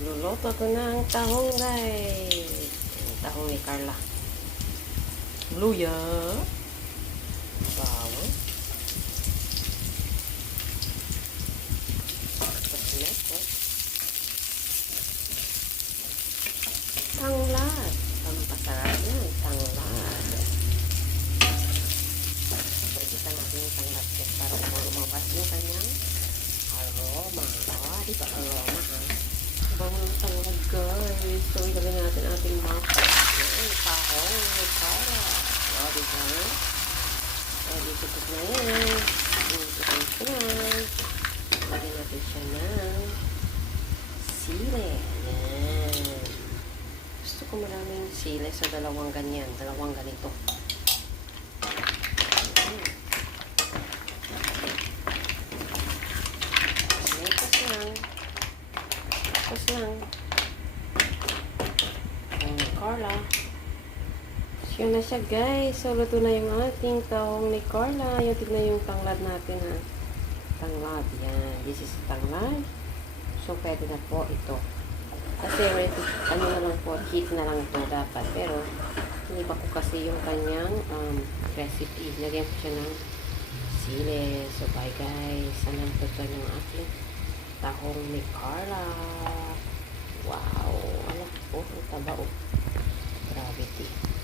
Luluto ko ng tahong, guys. Ang tahong ni Carla. Luya. Bawang. Tanglad. Pampasarap yan. Tanglad. Pagkita natin yung tanglad para lumabas yung kanyang aroma. Di ba aroma, ha? Bango ng tanglad, guys. So, ilagay natin ating mga tahong ni Carla. O, diba? O, dito na yan. Dito na. Lagyan natin siya ng sili. Ayan. Gusto ko maraming sili sa dalawang ganyan. Dalawang ganito. Ayan. Tapos lang. Ayan, Carla. So, yun na siya, guys. So, luto na yung ating tahong ni Carla. Yung tignan yung tanglad natin, ha. Tanglad. Yan. This is tanglad. So, pwede na po ito. Kasi, ano na lang po, heat na lang ito dapat. Pero, iniba ko kasi yung kanyang recipe. Lagyan ko siya ng sili. So, bye, guys. Sana po ito yung ating tahong ni Carla. Wow. Ala, oh, ang taba, oh. Gravity.